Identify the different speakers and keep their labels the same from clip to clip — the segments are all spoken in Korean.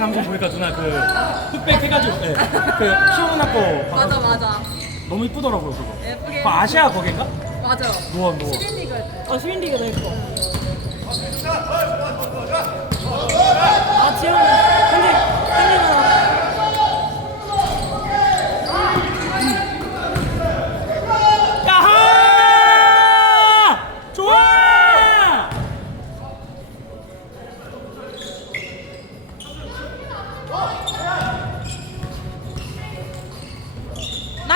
Speaker 1: 방송 보니까 누나 그 흑백 해가지고 네. 그 키우는 거
Speaker 2: 맞아 맞아
Speaker 1: 너무 이쁘더라고요 그거.
Speaker 2: 예쁘게
Speaker 1: 그거 아시아 거긴가?
Speaker 2: 맞아
Speaker 1: 누워 누워.
Speaker 2: 시민리그 할 때.
Speaker 3: 어, 스윈디그도 있고. 아, 지금 현재 현재는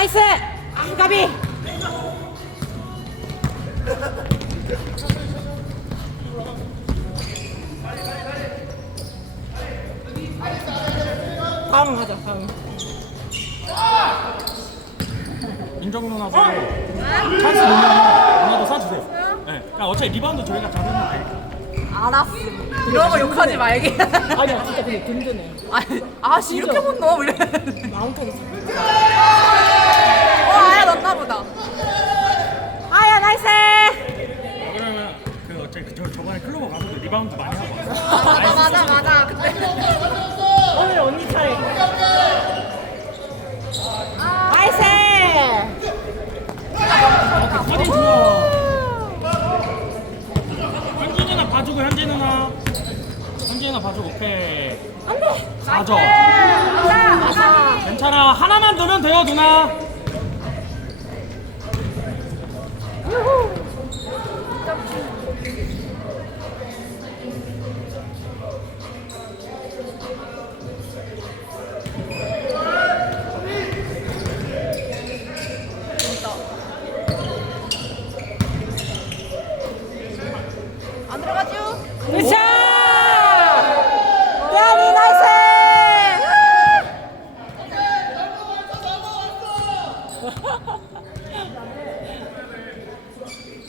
Speaker 3: 나이스! 아, 가비! 다음 하자, 다음.
Speaker 1: 인정 누나 서로 찬스 놓으면 누나도 쏴주세요. 네. 그러니까 어차피 리바운드 저희가 잡으면 돼.
Speaker 2: 알았어 이런 거 욕하지 말게
Speaker 3: 아니야, 진짜 근데 든든해.
Speaker 2: 아니, 아씨 이렇게 못 넣어 이래
Speaker 3: 마운턴.
Speaker 2: 어 아야 넣나 보다
Speaker 3: 아야, 나이스!
Speaker 1: 그러면 그 어차피 그 저, 저번에 클로버 가서도 리바운드 많이 하고 왔어요.
Speaker 2: 맞아 맞아 맞아 근데
Speaker 3: 오늘 언니 차례. 나이스!
Speaker 1: 확인 좋아. 현지 누나 봐주고 현지 누나. 봐주고 오케이.
Speaker 3: 안 돼!
Speaker 1: 4점.
Speaker 3: 아,
Speaker 1: 괜찮아. 하나만 넣으면 돼요 누나.
Speaker 2: 안 들어가죠?
Speaker 3: 굿샷! 대한이 나이스!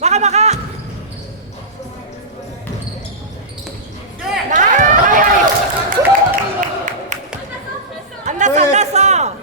Speaker 3: 막아 막아! 안 났어 안 났어!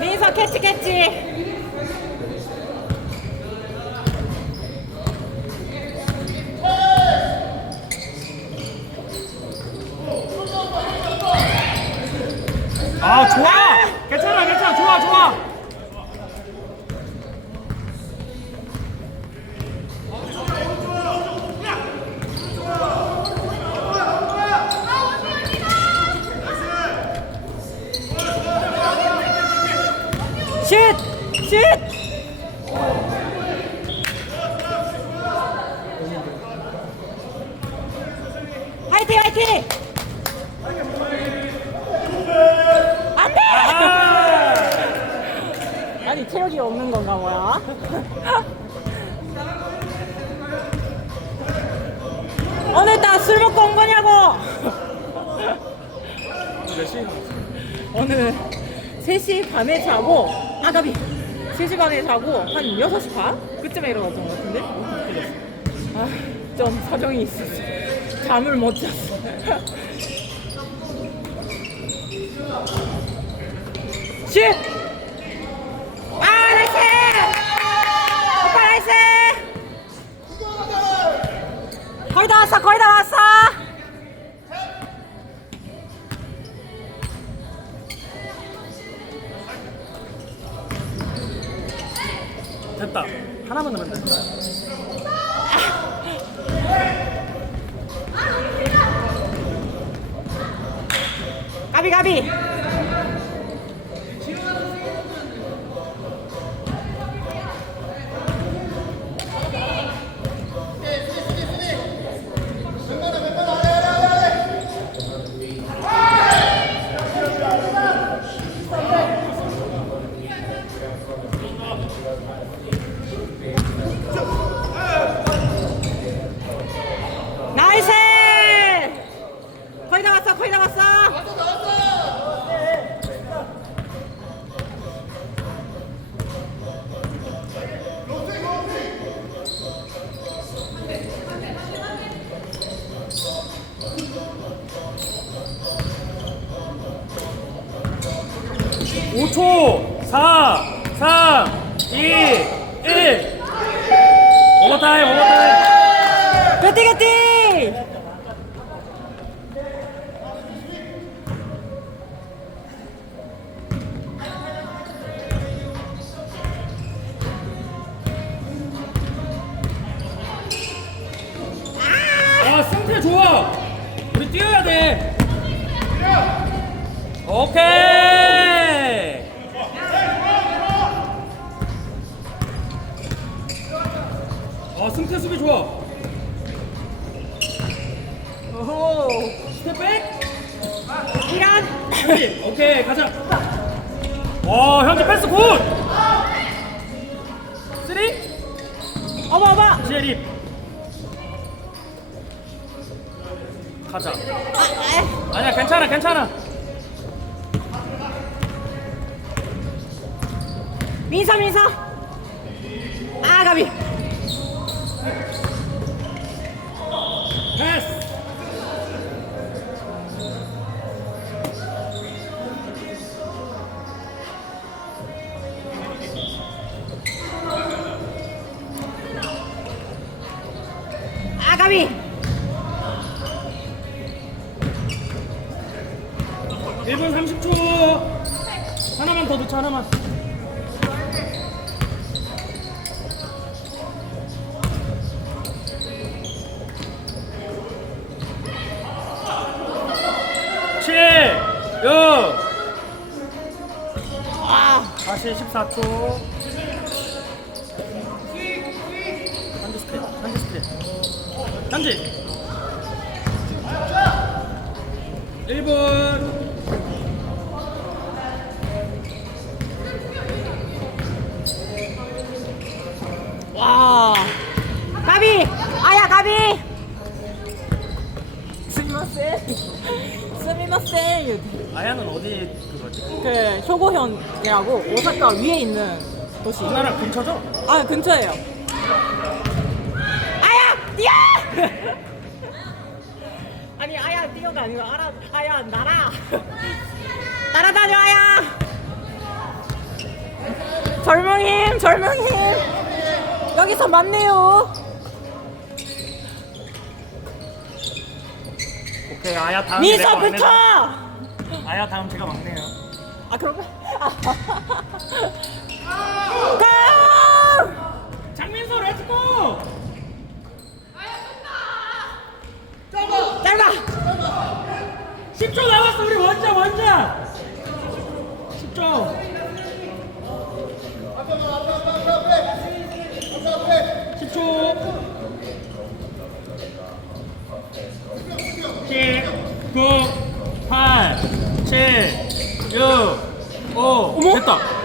Speaker 3: 민서 캐치 캐치!
Speaker 1: 아 좋아. 괜찮아 괜찮아 좋아 좋아.
Speaker 3: 슛! 슛! 화이팅 화이팅! 안 돼! 아니 체력이 없는 건가 뭐야? 오늘따라 술 먹고 온 거냐고!
Speaker 1: 몇 나왔어?
Speaker 3: 오늘 3시 반에 자고 아가비 3시 반에 자고 한 6시 반? 그쯤에 일어났던 것 같은데? 아, 좀 사정이 있었어 잠을 못 잤어 슛! 아 나이스! 오빠 나이스! 가비
Speaker 1: 5초. 4 3 2 1 오버타임 오버타임.
Speaker 3: 곁티 곁티
Speaker 1: 아 상태 좋아. 우리 뛰어야 돼. 오케이 좋아
Speaker 3: 오호
Speaker 1: 스텝 백.
Speaker 3: 이란
Speaker 1: 수비 오케이 가자. 와 현재 패스 굿. 쓰리.
Speaker 3: 어머 어머.
Speaker 1: 제립. 가자. 아니야 괜찮아 괜찮아.
Speaker 3: 민서 민서. 아 가비 아 가비
Speaker 1: 1분 30초. 하나만 더 넣자 하나만. 칠, 육,
Speaker 3: 아
Speaker 1: 다시 14초. 한지 스크린, 한지 스크 린. 한지. 1분.
Speaker 3: 와 가비 아야 가비 스미마세 스미마세
Speaker 1: 아야는 어디 그거지?
Speaker 3: 그 효고현이라고 오사카 위에 있는 도시
Speaker 1: 이 나라 근처죠?
Speaker 3: 아 근처예요 아야 뛰어 아니 아야 뛰어가 아니고 알아 아야 날아 날아다녀 아야 젊은이 젊은이 여기서 만나요
Speaker 1: 오케이 아야 다음 막내다. 아야 다음 제가 막내요.
Speaker 3: 아 그런가? 고!
Speaker 1: 장민서 렛츠고!
Speaker 3: 짧아
Speaker 1: 10초 남았어 우리 원자 원자 10초 10초 10 9 8 7 6 5 됐다